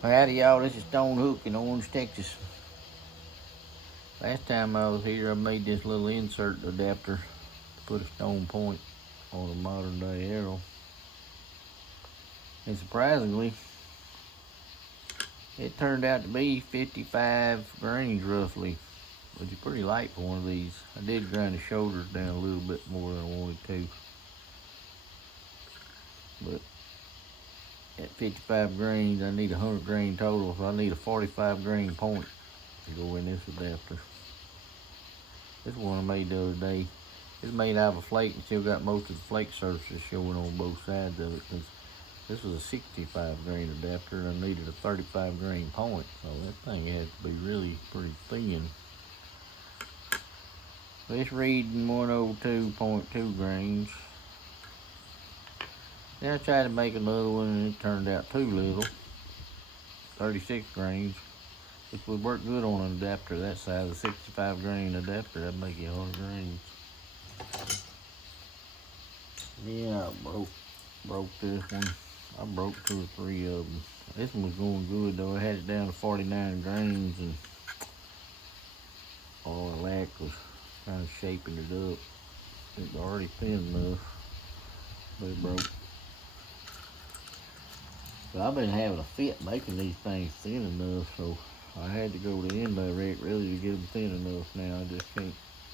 Howdy y'all, this is Stone Hook in Orange, Texas. Last time I was here I made this little insert adapter to put a stone point on a modern day arrow. And surprisingly, it turned out to be 55 grains roughly, which is pretty light for one of these. I did grind the shoulders down a little bit more than I wanted to, but at 55 grains I need 100 grain total, so I need a 45 grain point to go in this adapter. This one I made the other day. It's made out of a flake and still got most of the flake surfaces showing on both sides of it. Cause this was a 65 grain adapter and I needed a 35 grain point, so that thing had to be really pretty thin. This reading 102.2 grains. Then I tried to make another one and it turned out too little, 36 grains, which would work good on an adapter that size. A 65 grain adapter, that'd make it 100 grains. Yeah, I broke this one. I broke 2 or 3 of them. This one was going good though. I had it down to 49 grains and all I lacked was kind of shaping it up. It's already thin enough, but it broke. So I've been having a fit making these things thin enough, so I had to go to indirect really to get them thin enough now. I just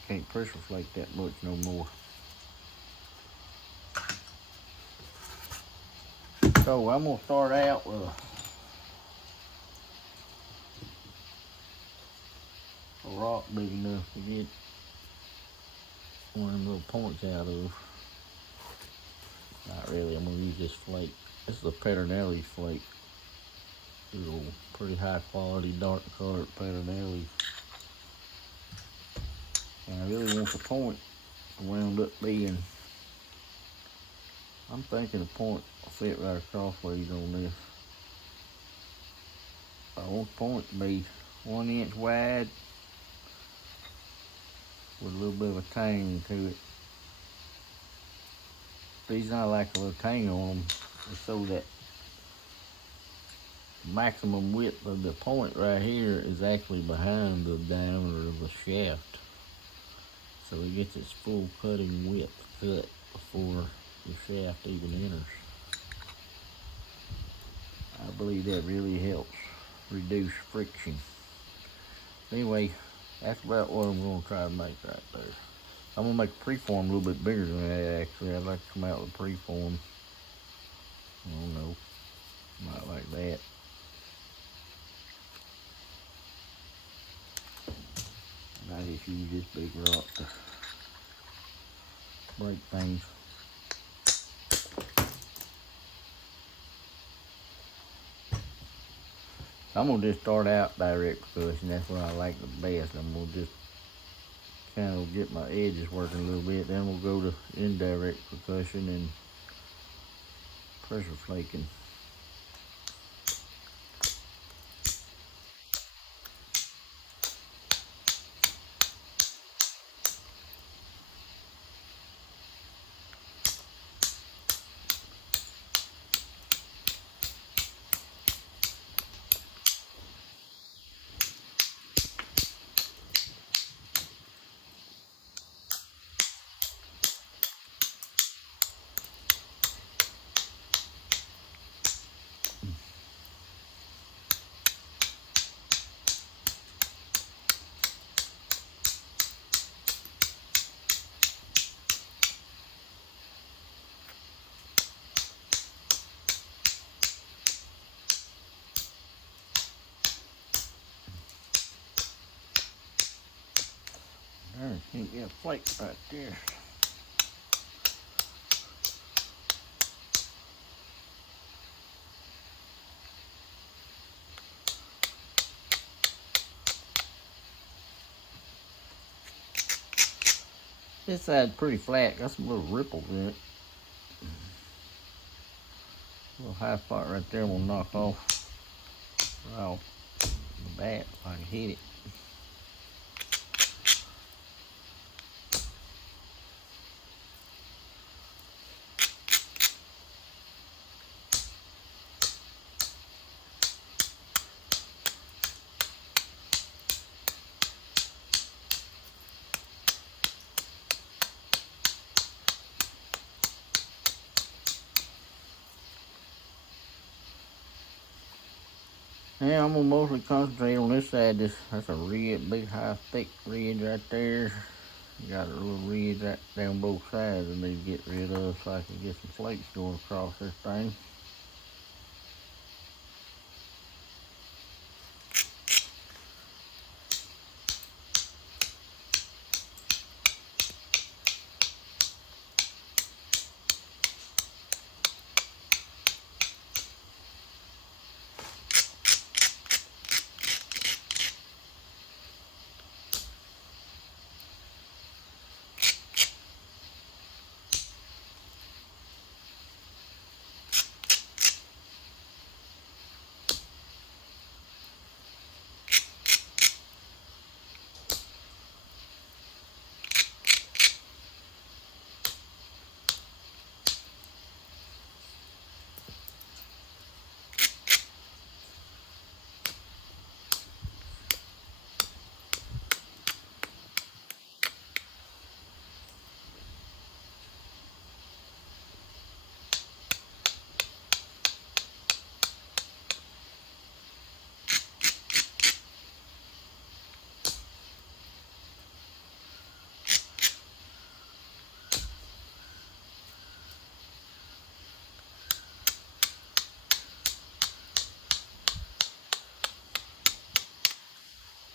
can't pressure flake that much no more. So I'm gonna start out with a rock big enough to get one of them little points out of. Not really, I'm gonna use this flake. This is a Peternelli flake. It's a pretty high quality dark colored Peternelli. And I really want the point to wound up being, I'm thinking the point will fit right crossways on this. I want the point to be 1 inch wide with a little bit of a tang to it. The reason I like a little tang on them is so that maximum width of the point right here is actually behind the diameter of the shaft. So it gets its full cutting width cut before the shaft even enters. I believe that really helps reduce friction. Anyway, that's about what I'm going to try to make right there. I'm going to make a preform a little bit bigger than that actually. I'd like to come out with a preform. I don't know, not like that. I just use this big rock to break things. I'm gonna just start out direct percussion. That's what I like the best. I'm gonna just kind of get my edges working a little bit. Then we'll go to indirect percussion and pressure flaking. There, can't get a flake right there. This side's pretty flat, got some little ripples in it. A little high spot right there will knock off the bat if I can hit it. Now I'm gonna mostly concentrate on this side. That's a red, big, high, thick ridge right there. Got a little ridge right down both sides I need to get rid of so I can get some flakes going across this thing.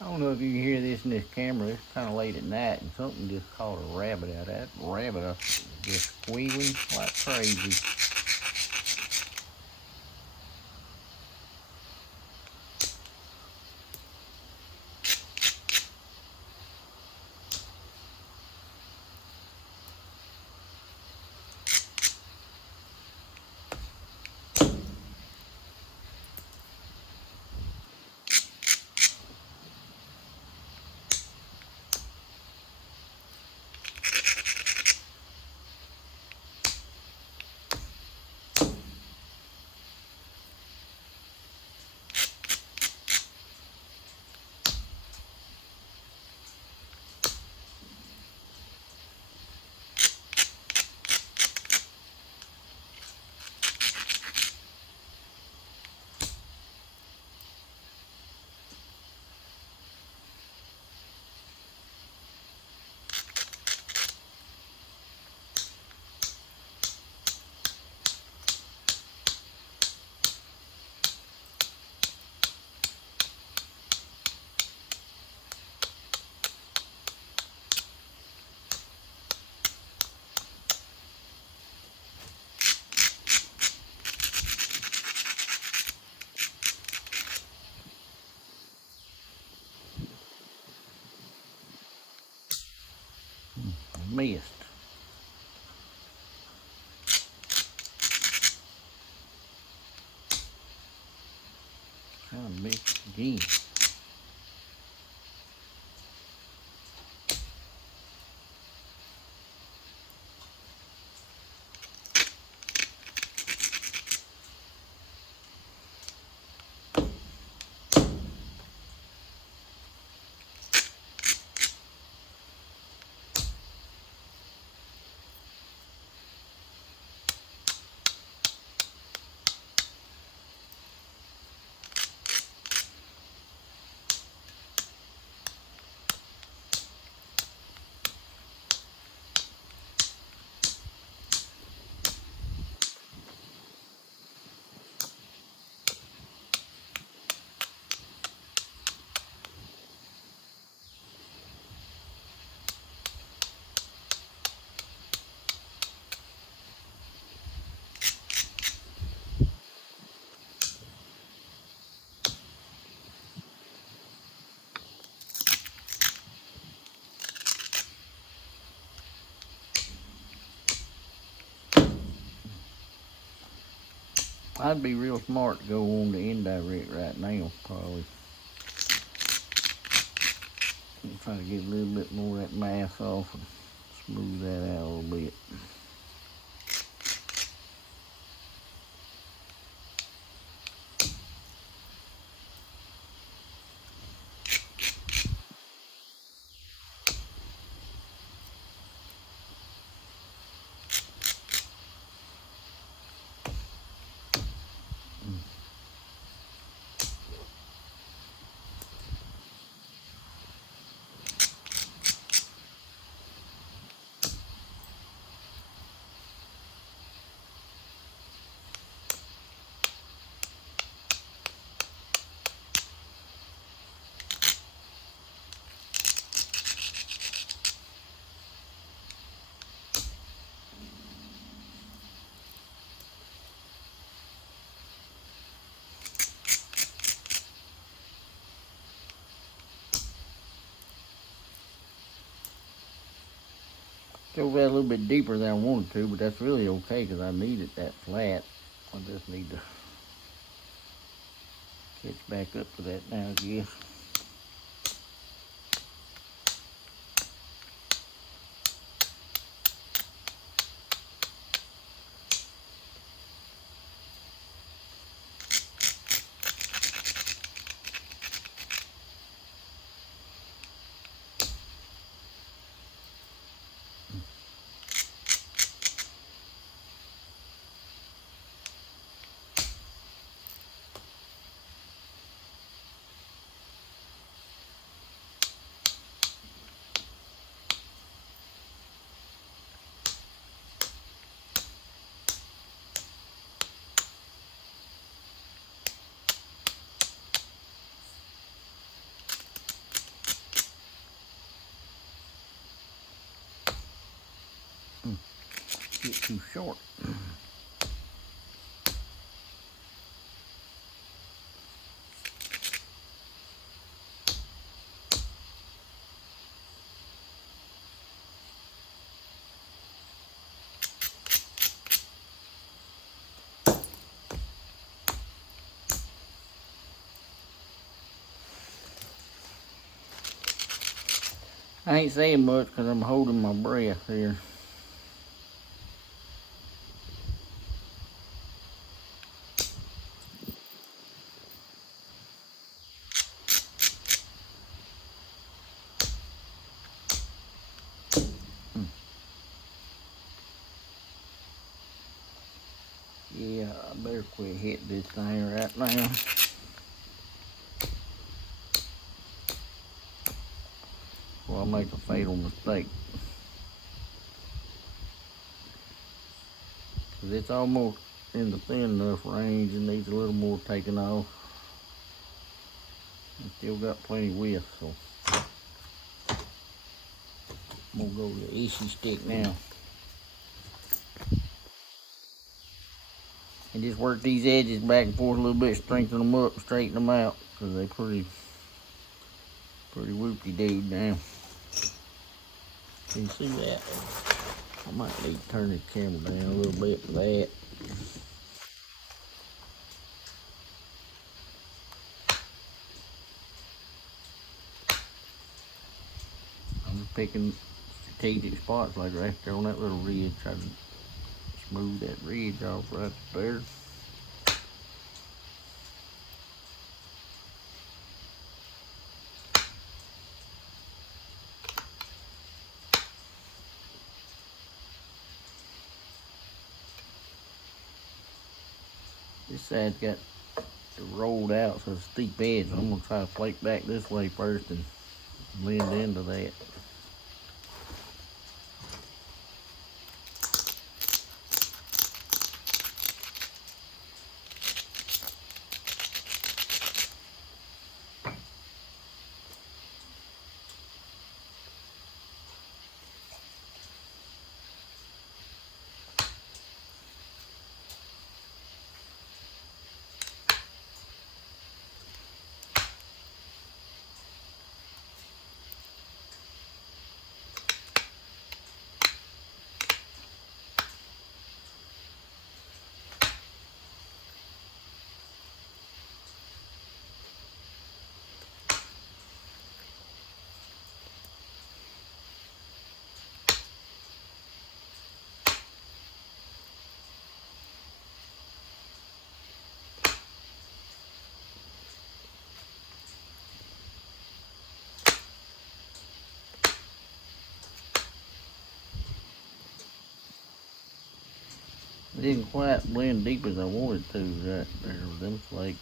I don't know if you can hear this in this camera. It's kind of late at night, and something just caught a rabbit out of that. Rabbit just squealing like crazy. Missed. Kind of missed again. I'd be real smart to go on the indirect right now, probably. I'm trying to get a little bit more of that mass off and smooth that out a little bit. Drove that a little bit deeper than I wanted to, but that's really okay because I need it that flat. I just need to catch back up to that now, I guess. Get too short. I ain't saying much because I'm holding my breath here. Yeah, I better quit hitting this thing right now. Or I'll make a fatal mistake. Cause it's almost in the thin enough range and needs a little more taking off. And still got plenty of width, so I'm gonna go with the issue stick now. And just work these edges back and forth a little bit, strengthen them up, straighten them out, cause they pretty whoopty-doo now. Can you see that? I might need to turn the camera down a little bit for that. I'm picking strategic spots like right there on that little ridge, try to smooth that ridge off right there. This side's got it rolled out, so it's a steep edge. I'm gonna try to flake back this way first and blend into that. It didn't quite blend deep as I wanted to right there with them flakes.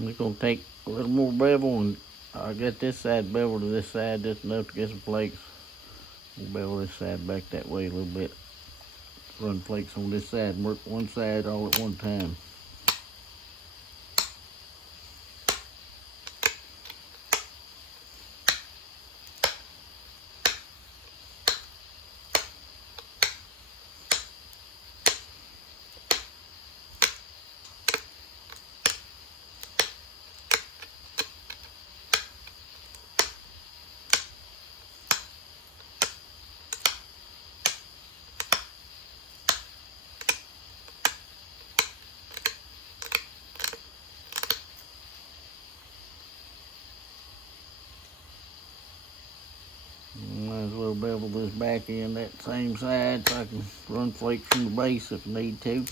I'm just gonna take a little more bevel, and I got this side bevel to this side just enough to get some flakes. We'll bevel this side back that way a little bit. Run flakes on this side and work one side all at one time. Might as well bevel this back end that same side so I can run flakes from the base if I need to.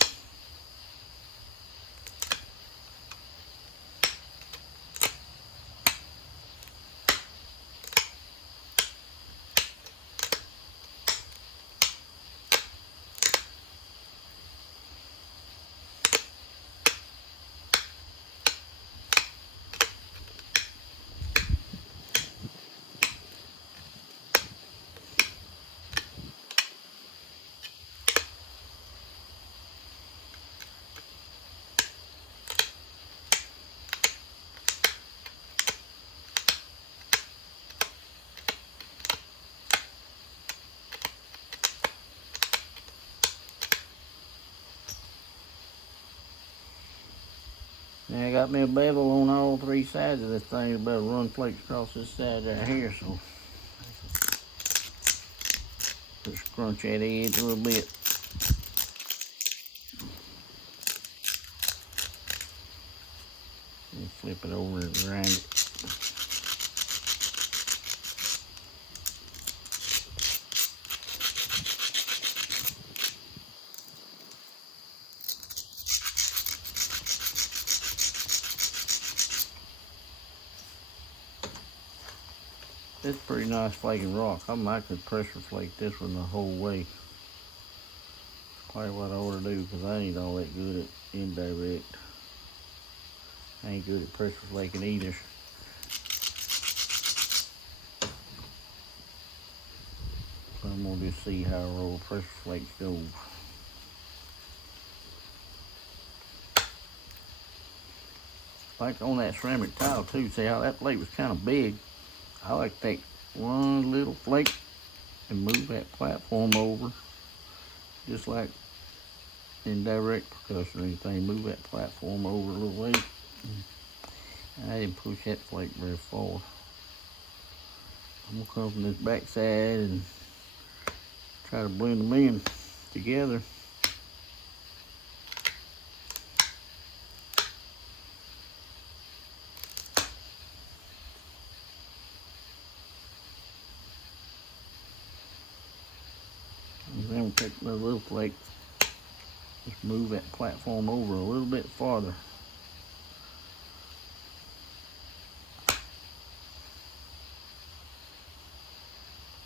Now I got me a bevel on all three sides of this thing. I better run flakes across this side right here, so just scrunch that edge a little bit. And flip it over and grind it. This is pretty nice flaking rock. I could pressure flake this one the whole way. Probably what I ought to do, because I ain't all that good at indirect. I ain't good at pressure flaking either. So I'm gonna just see how a roll of pressure flakes goes. Like on that ceramic tile too, see how that plate was kind of big. I like to take one little flake and move that platform over, just like in direct percussion or anything. Move that platform over a little way. I didn't push that flake very far. I'm gonna come from this back side and try to blend them in together. And then we'll take another little flake, just move that platform over a little bit farther.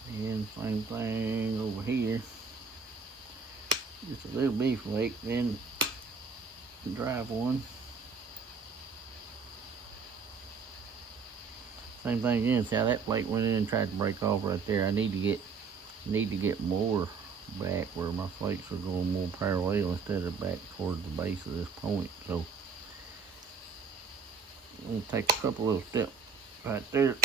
And same thing over here. Just a little bitty flake, then drive one. Same thing again. See how that flake went in and tried to break off right there. I need to get more back where my flakes are going more parallel instead of back towards the base of this point. So I'm gonna take a couple little steps right there.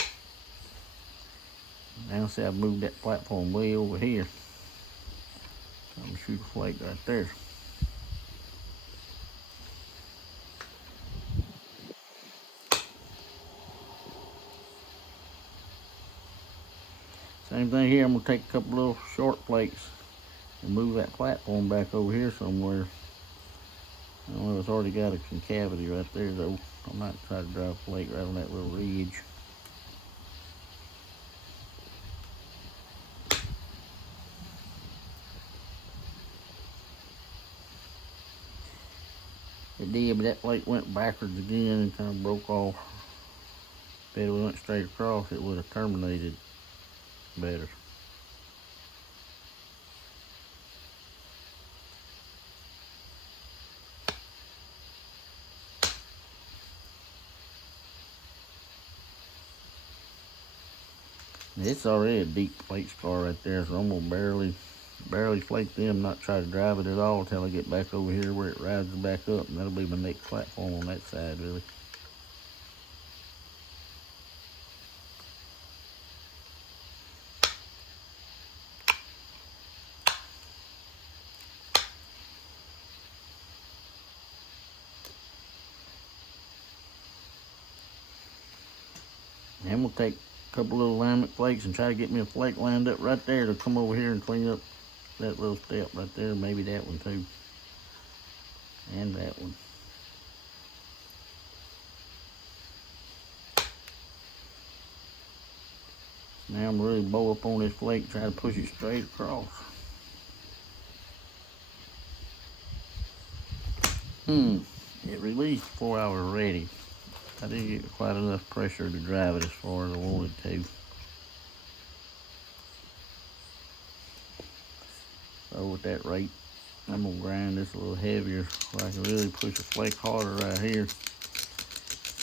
Now see I've moved that platform way over here. So I'm gonna shoot a flake right there. Same thing here. I'm gonna take a couple little short flakes and move that platform back over here somewhere. I don't know, it's already got a concavity right there though. I might try to drive a flake right on that little ridge. It did, but that flake went backwards again and kind of broke off. If it went straight across, it would have terminated better. It's already a deep flake scar right there, so I'm gonna barely flake them, not try to drive it at all until I get back over here where it rises back up, and that'll be my next platform on that side, really. And I'm gonna take a couple little alignment flakes and try to get me a flake lined up right there to come over here and clean up that little step right there, maybe that one too, and that one. Now I'm really bow up on this flake, try to push it straight across. It released before I was ready. I didn't get quite enough pressure to drive it as far as I wanted to. So with that rate, I'm gonna grind this a little heavier so I can really push the flake harder right here.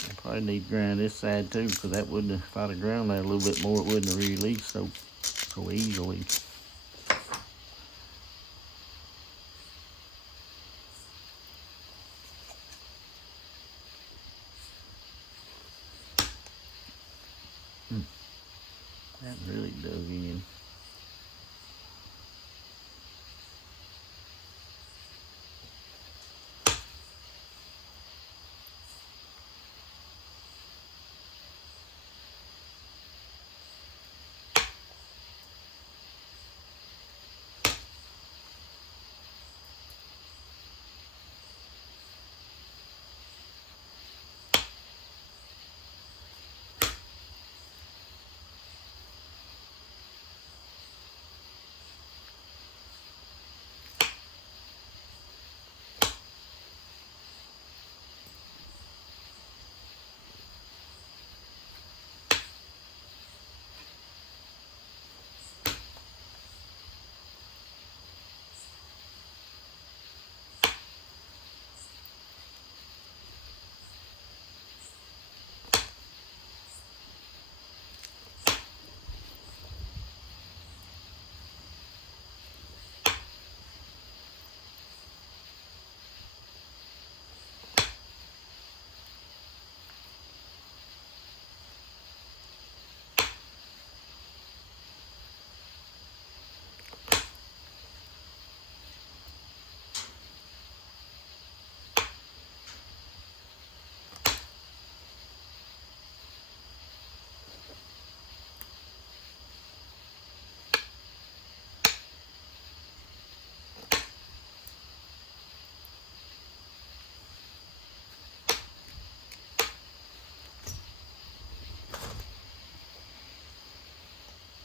I probably need to grind this side too, because that wouldn't have, if I'd have ground that a little bit more, it wouldn't have released so easily. That really dug in.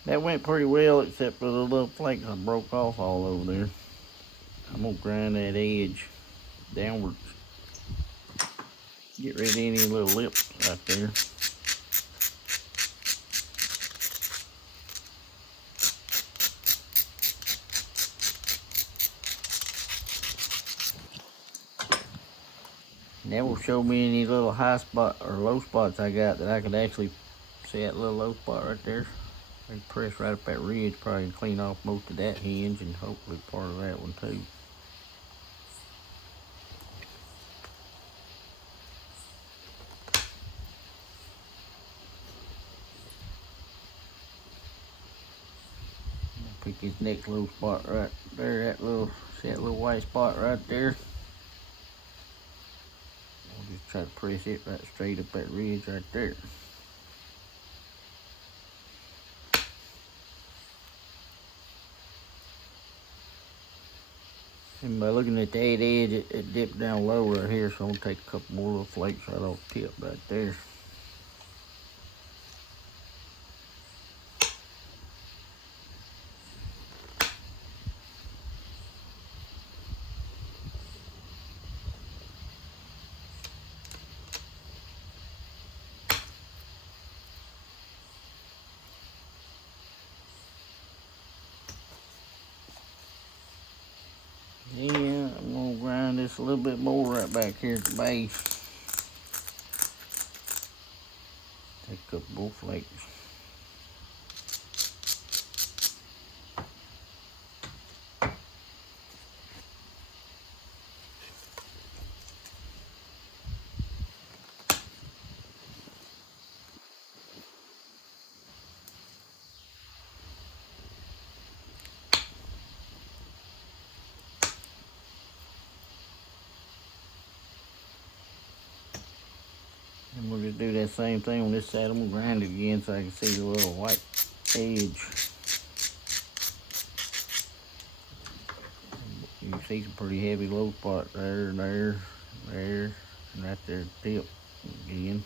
That went pretty well, except for the little flakes I broke off all over there. I'm gonna grind that edge downwards. Get rid of any little lips right there. And that will show me any little high spot or low spots I got that I could actually see that little low spot right there. I press right up that ridge, probably clean off most of that hinge and hopefully part of that one too. Pick this next little spot right there, see that little white spot right there? I'll just try to press it right straight up that ridge right there. And by looking at that edge, it dipped down low right here, so I'm gonna take a couple more little flakes right off the tip right there. Yeah, I'm gonna grind this a little bit more right back here at the base. Take a couple more flakes. do that same thing on this side. I'm gonna grind it again so I can see the little white edge. You can see some pretty heavy low spot there, there, and right there at the tip again.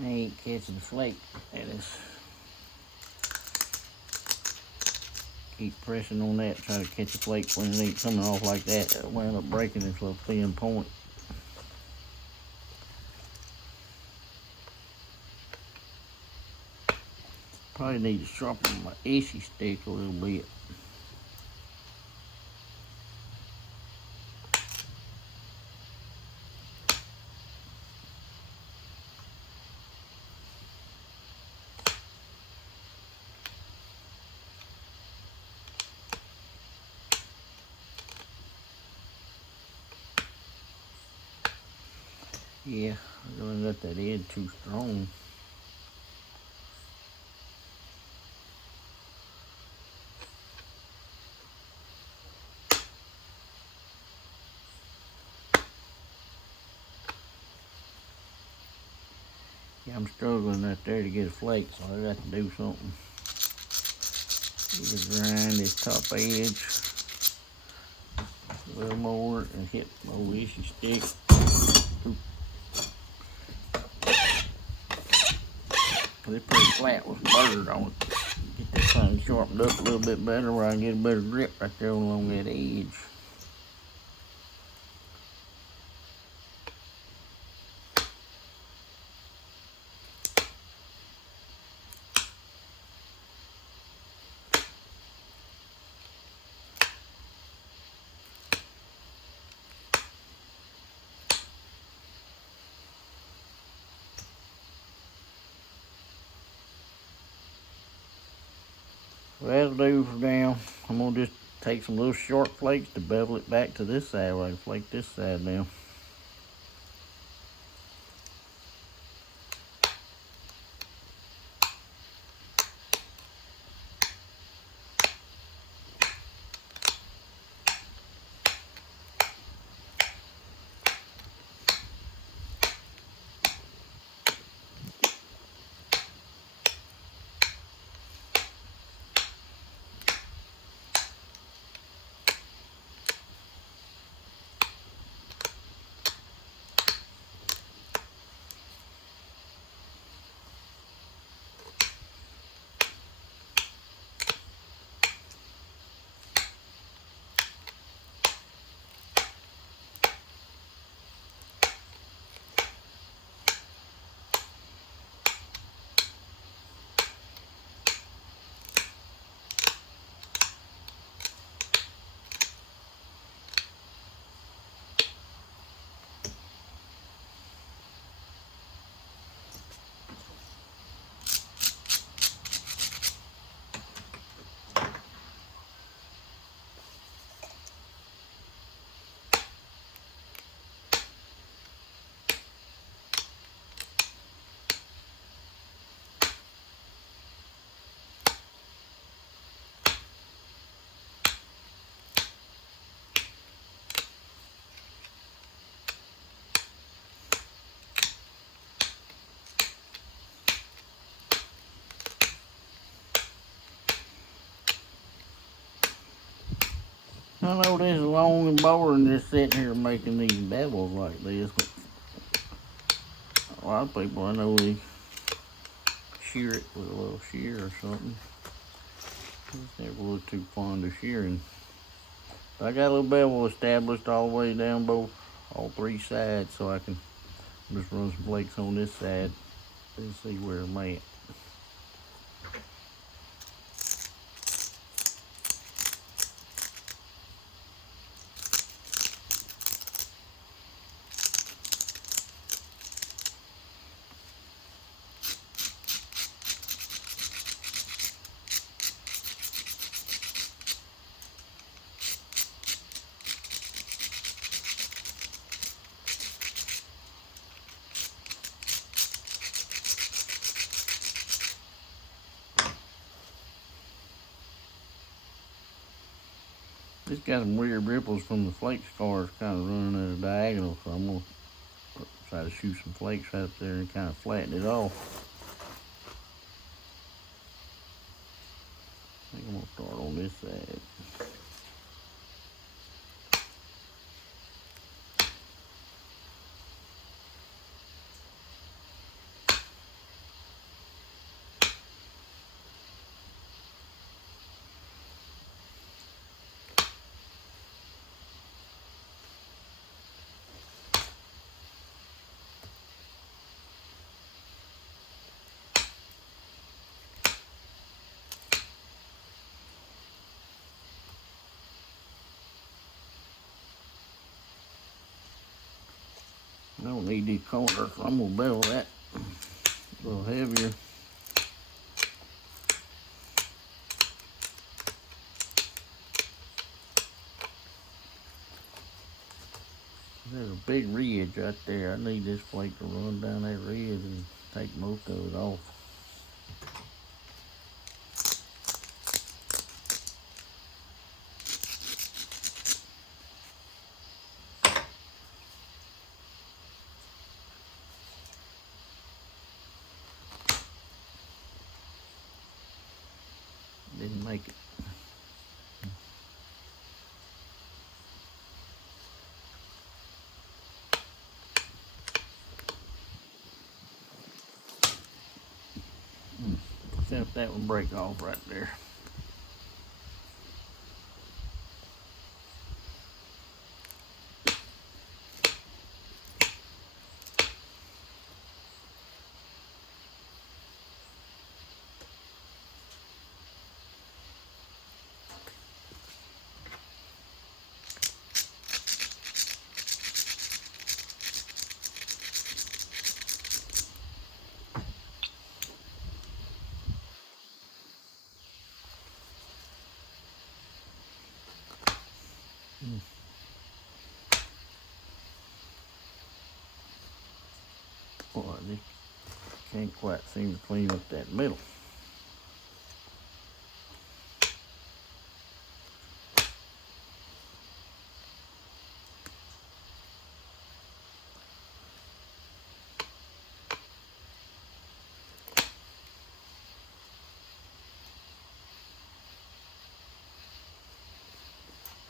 I ain't catching the flake. That is. Keep pressing on that, try to catch a flake when it ain't coming off like that. It'll wind up breaking this little thin point. Probably need to sharpen my issue stick a little bit. Yeah, I really got that edge too strong. Yeah, I'm struggling right there to get a flake, so I got to do something. Either grind this top edge a little more and hit my old issue stick. Cause it's pretty flat with bird on it. Get this thing sharpened up a little bit better where I can get a better grip right there along that edge. Well, that'll do for now. I'm gonna just take some little short flakes to bevel it back to this side where I can flake this side down. I know this is long and boring just sitting here making these bevels like this, but a lot of people I know they shear it with a little shear or something. I never was too fond of shearing. But I got a little bevel established all the way down all three sides, so I can just run some flakes on this side and see where I'm at. It's got some weird ripples from the flake scars kind of running at a diagonal, so I'm going to try to shoot some flakes right up there and kind of flatten it off. I think I'm going to start on this side. I don't need these corners, so I'm going to bevel that a little heavier. There's a big ridge right there. I need this flake to run down that ridge and take most of it off. Didn't make it. Except that would break off right there. Boy, I just can't quite seem to clean up that middle.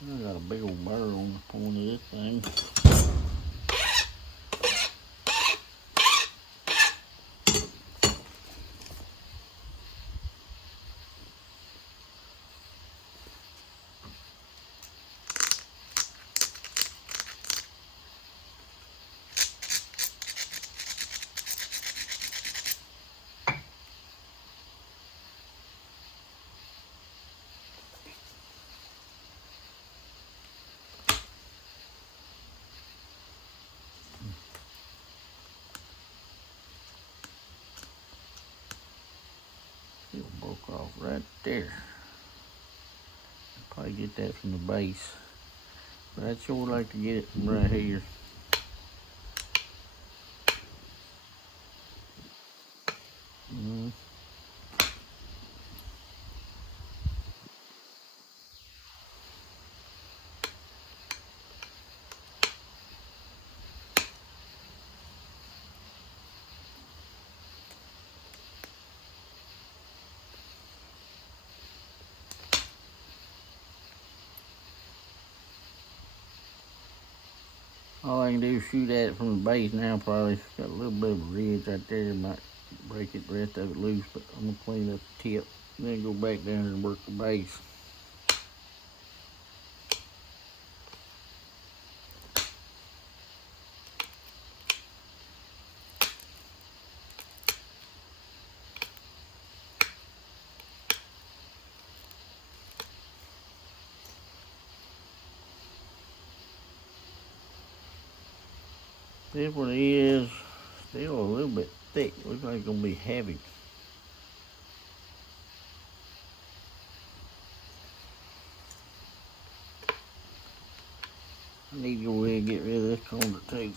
I got a big old burr on the point of this thing. It broke off right there. Probably get that from the base, but I'd sure like to get it from right here. All I can do is shoot at it from the base now. Probably got a little bit of a ridge right there. Might break it, the rest of it loose, but I'm gonna clean up the tip and then go back down and work the base. This one is still a little bit thick. Looks like it's gonna be heavy. I need to go ahead and get rid of this corner too.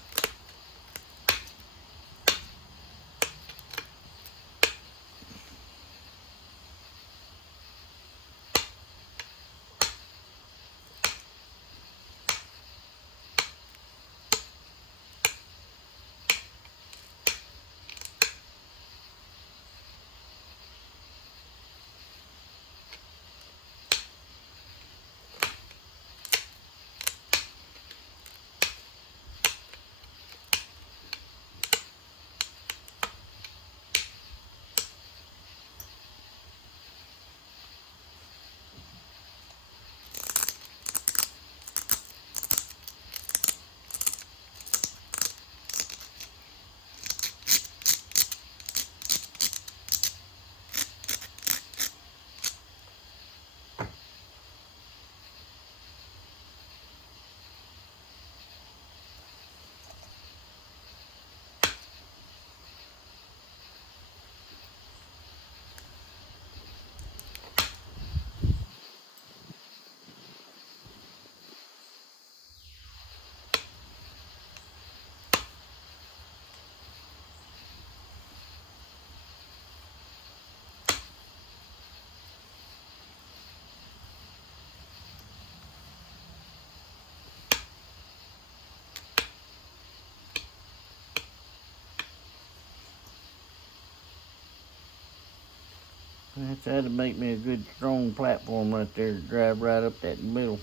I tried to make me a good strong platform right there to drive right up that middle.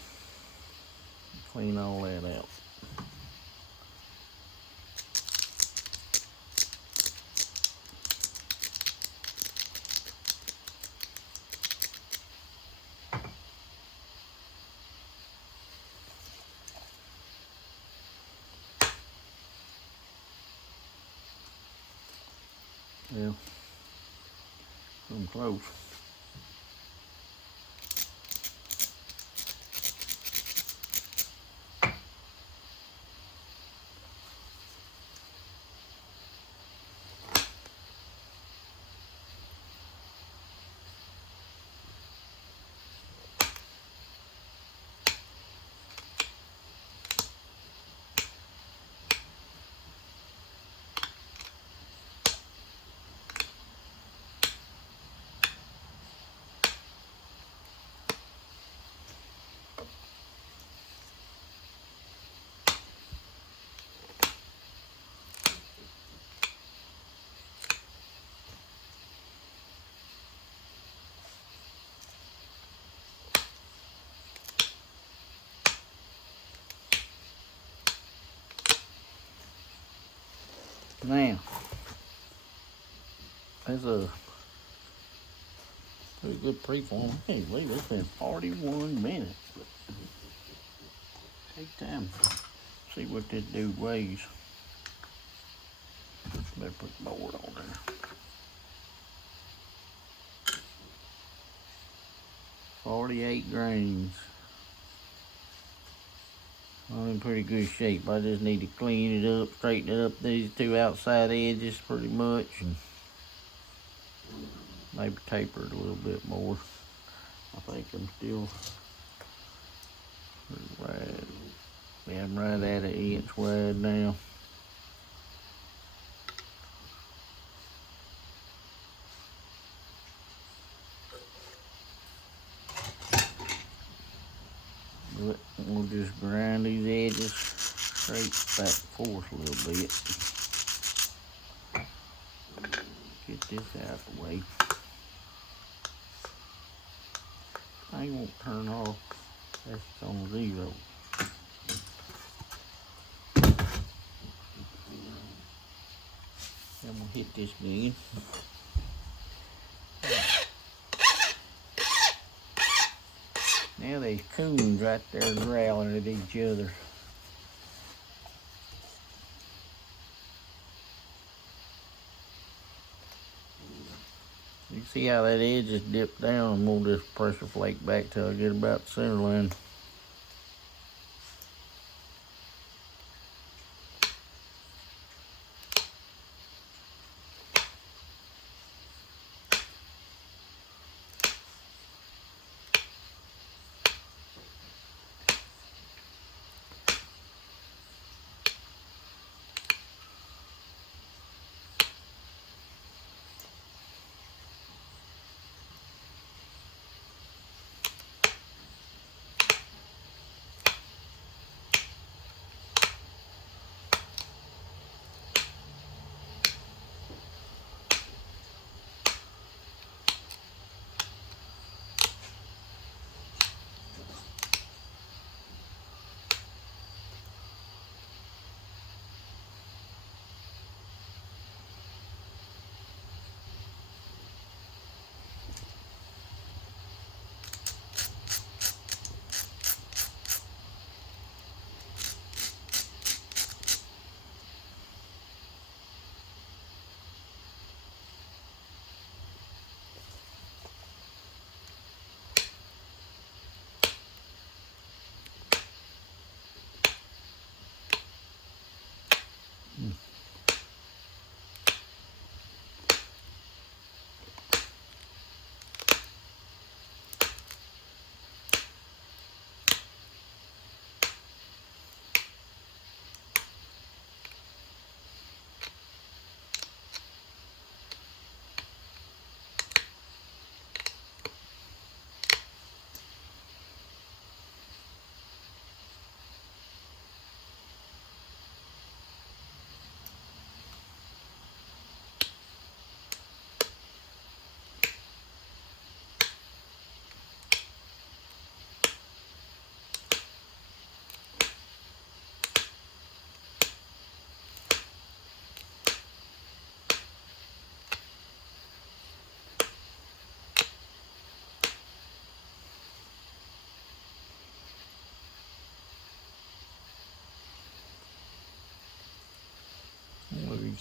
Clean all that out. Yeah, I'm close. Now, that's a pretty good preform. Hey, believe it's been 41 minutes. Take time. See what this dude weighs. Better put the board on there. 48 grains. I'm in pretty good shape. I just need to clean it up, straighten it up these two outside edges pretty much, and maybe taper it a little bit more. I think I'm still right. Yeah, I'm right at an inch wide now. But we'll just grind these edges straight back and forth a little bit. Get this out of the way. I won't turn off. That's on 0. I'm gonna hit this again. Now there's coons right there growling at each other. You see how that edge is dipped down? I'm gonna just pressure flake back till I get about the center line.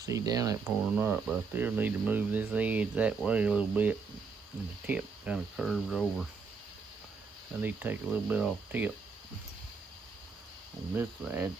see down that point or not, but I still need to move this edge that way a little bit. And the tip kind of curves over. I need to take a little bit off the tip on this side.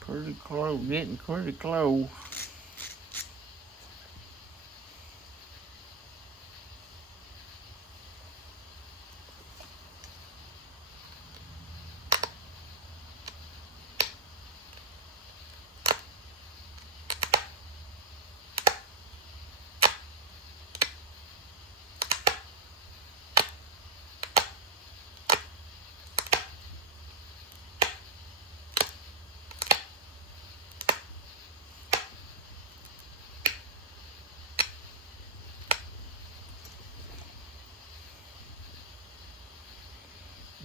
Pretty close, getting pretty close.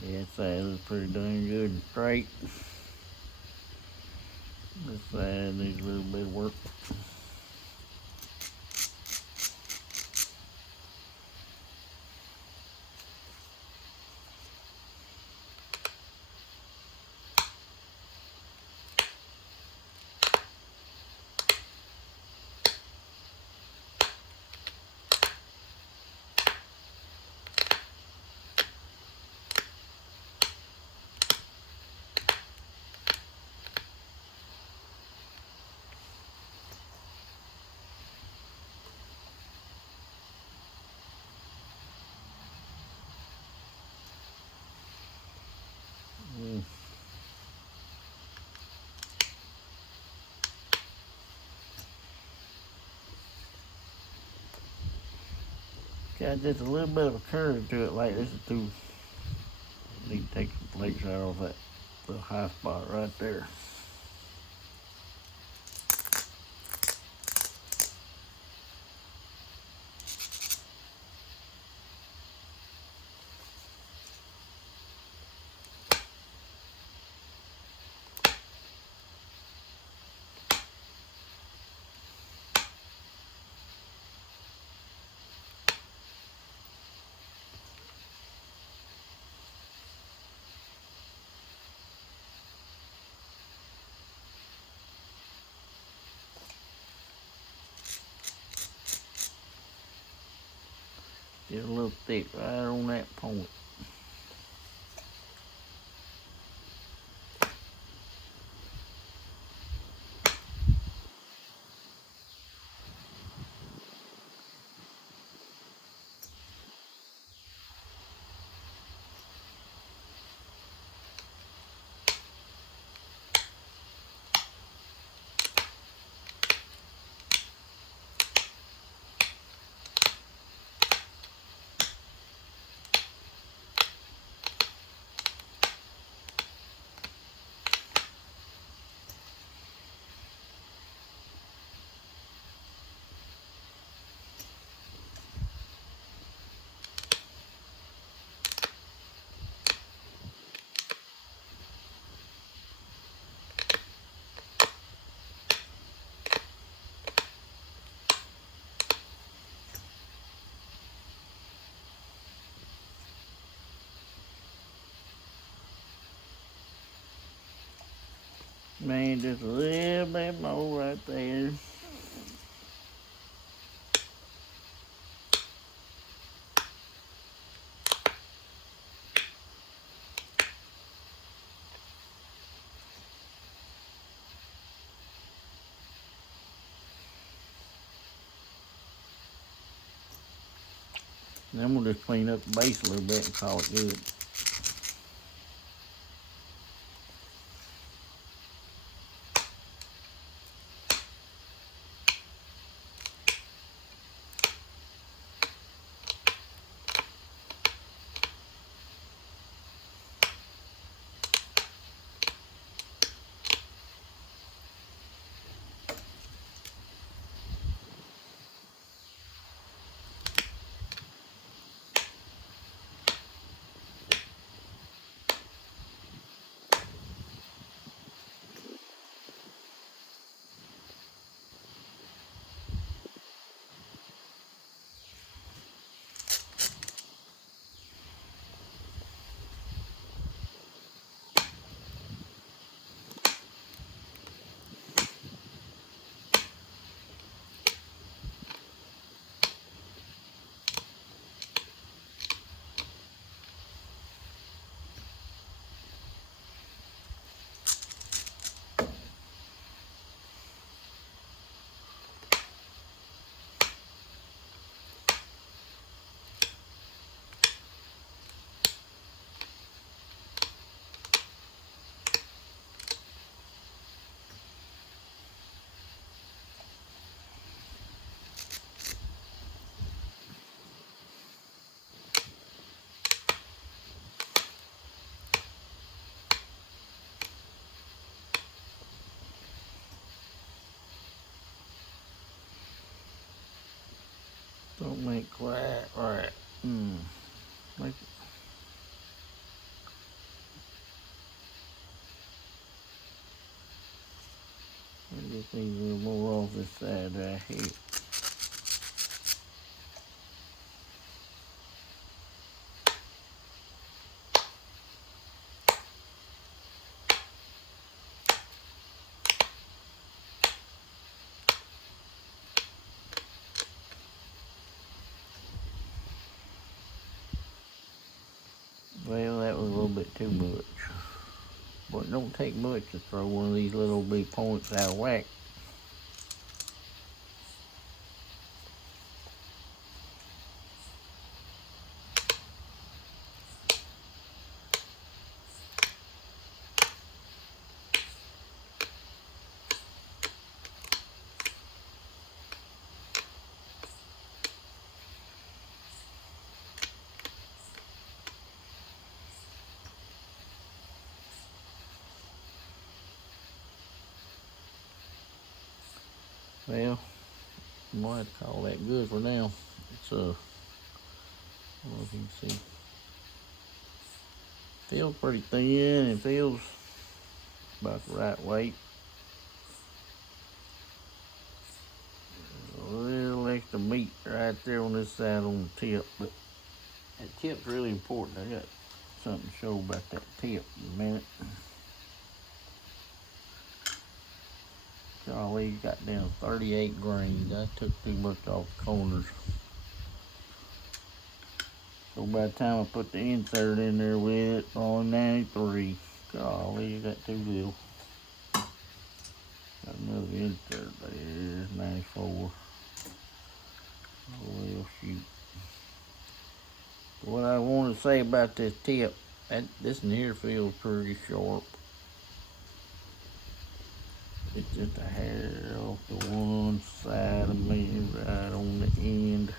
Yeah, that side looks pretty dang good and straight. This side needs a little bit of work. Got just a little bit of a curve to it, like this is too. Need to take the flakes out of that little high spot right there. Get a little thick right on that point. Man, just a little bit more right there. Then we'll just clean up the base a little bit and call it good. Something ain't quite right. Make it. I just need a little more off this side right here. Well, that was a little bit too much. But it don't take much to throw one of these little big points out of whack. Well, I might call that good for now. It's I don't know if you can see. Feels pretty thin and feels about the right weight. A little extra meat right there on this side on the tip, but that tip's really important. I got something to show about that tip in a minute. Golly, got down 38 grains. I took too much off the corners. So by the time I put the insert in there with it, only 93. Golly, you got too little. Got another insert there, 94. Oh well, shoot. What I want to say about this tip, this in here feels pretty sharp. It's just a hair off the one side of me, right on the end.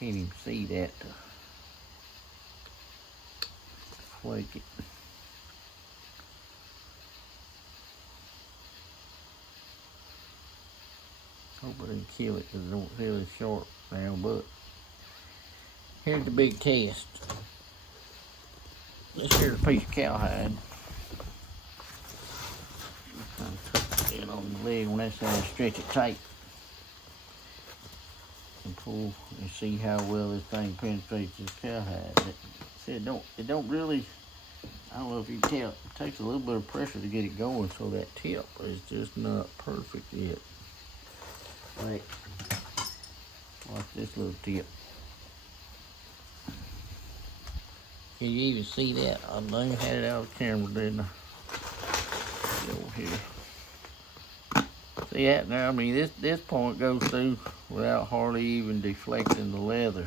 Can't even see that to flake it. Hope I didn't kill it because it don't feel as sharp now, but here's the big test. This here's a piece of cowhide. Tuck it on the leg on that side, stretch it tight. And pull and see how well this thing penetrates this cowhide. It don't really, I don't know if you can tell, it takes a little bit of pressure to get it going, so that tip is just not perfect yet. Like, watch this little tip. Can you even see that? I know you had it out of the camera, didn't I? Get over here. See that now? I mean, this point goes through without hardly even deflecting the leather.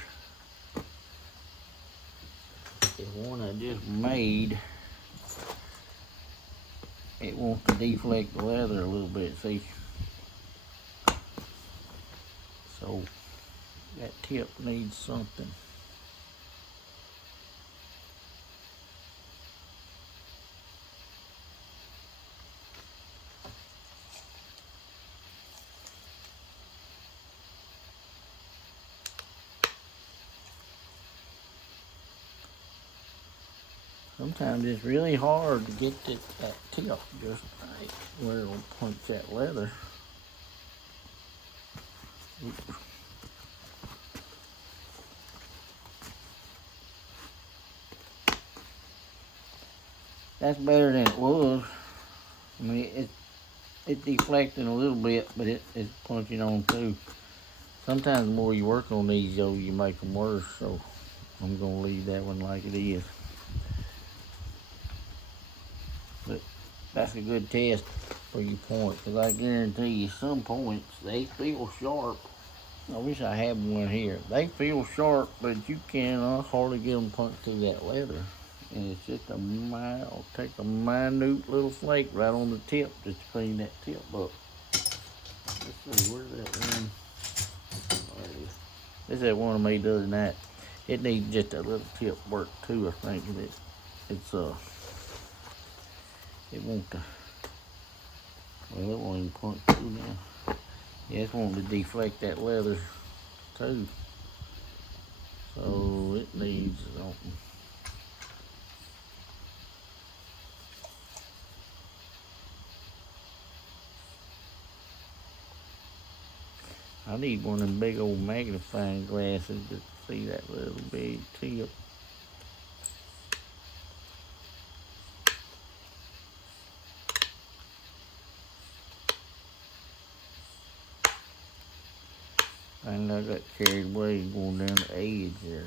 The one I just made, it wants to deflect the leather a little bit, see? So that tip needs something. Sometimes it's really hard to get that tip just right where it'll punch that leather. Oops. That's better than it was. I mean, it's deflecting a little bit, but it's punching on too. Sometimes the more you work on these, though, you make them worse. So I'm gonna leave that one like it is. But that's a good test for your point, because I guarantee you some points, they feel sharp. I wish I had one here. They feel sharp, but you cannot hardly get them punched through that leather. And it's just take a minute little flake right on the tip just to clean that tip up. Let's see, where's that one? Oh, there it is. This is that one I made the other night. It needs just a little tip work too, I think. It won't Well, it won't even point through now. Yeah, it's wanting to deflect that leather too. So it needs something. I need one of them big old magnifying glasses to see that little big tip. And I got carried away going down the edge there.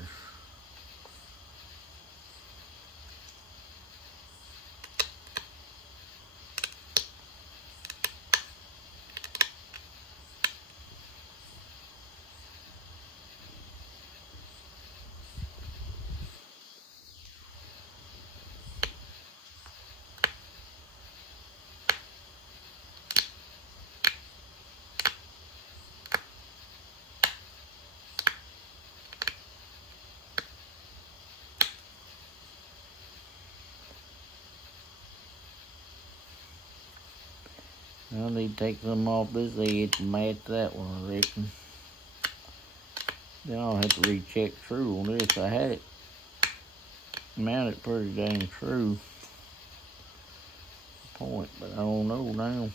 I need to take some off this edge and match that one, I reckon. Then I'll have to recheck true on this. I had it mounted pretty dang true point, but I don't know now.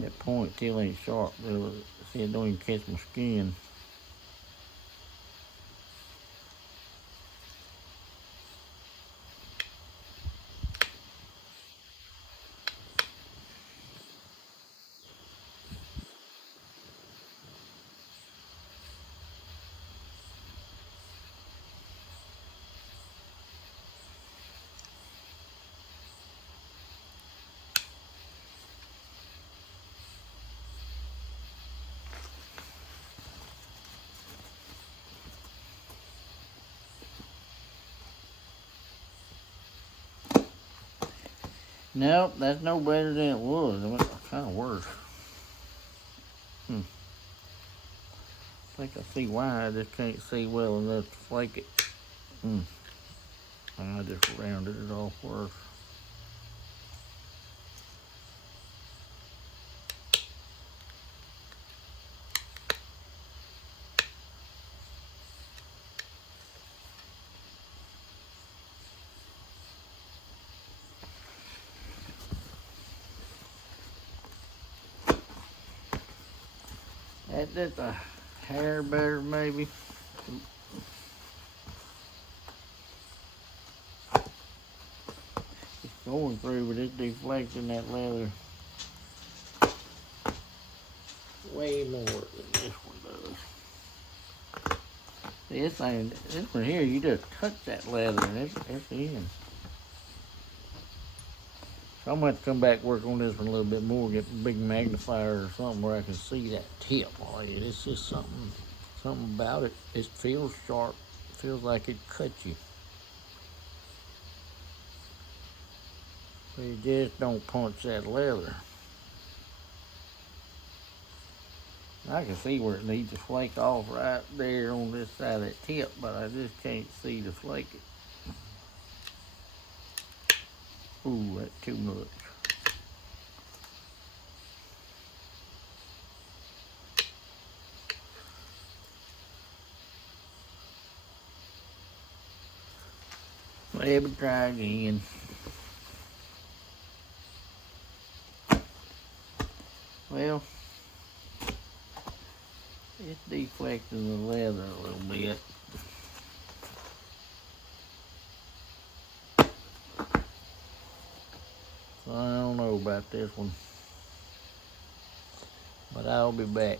That point still ain't sharp, though. See, it don't even catch my skin. Nope, that's no better than it was. It was kind of worse. I think I see why. I just can't see well enough to flake it. I just rounded it off worse. That's just a hair better, maybe. It's going through, but it's deflecting that leather way more than this one does. See, this one here, you just touch that leather and it's in. So I'm going to have to come back work on this one a little bit more, get a big magnifier or something where I can see that tip. Oh, yeah, it's just something about it. It feels sharp. It feels like it cut you. But you just don't punch that leather. I can see where it needs to flake off right there on this side of that tip, but I just can't see to flake it. Ooh, that's too much. Maybe try again. Well, it's deflecting the leather a little bit. So I don't know about this one, but I'll be back.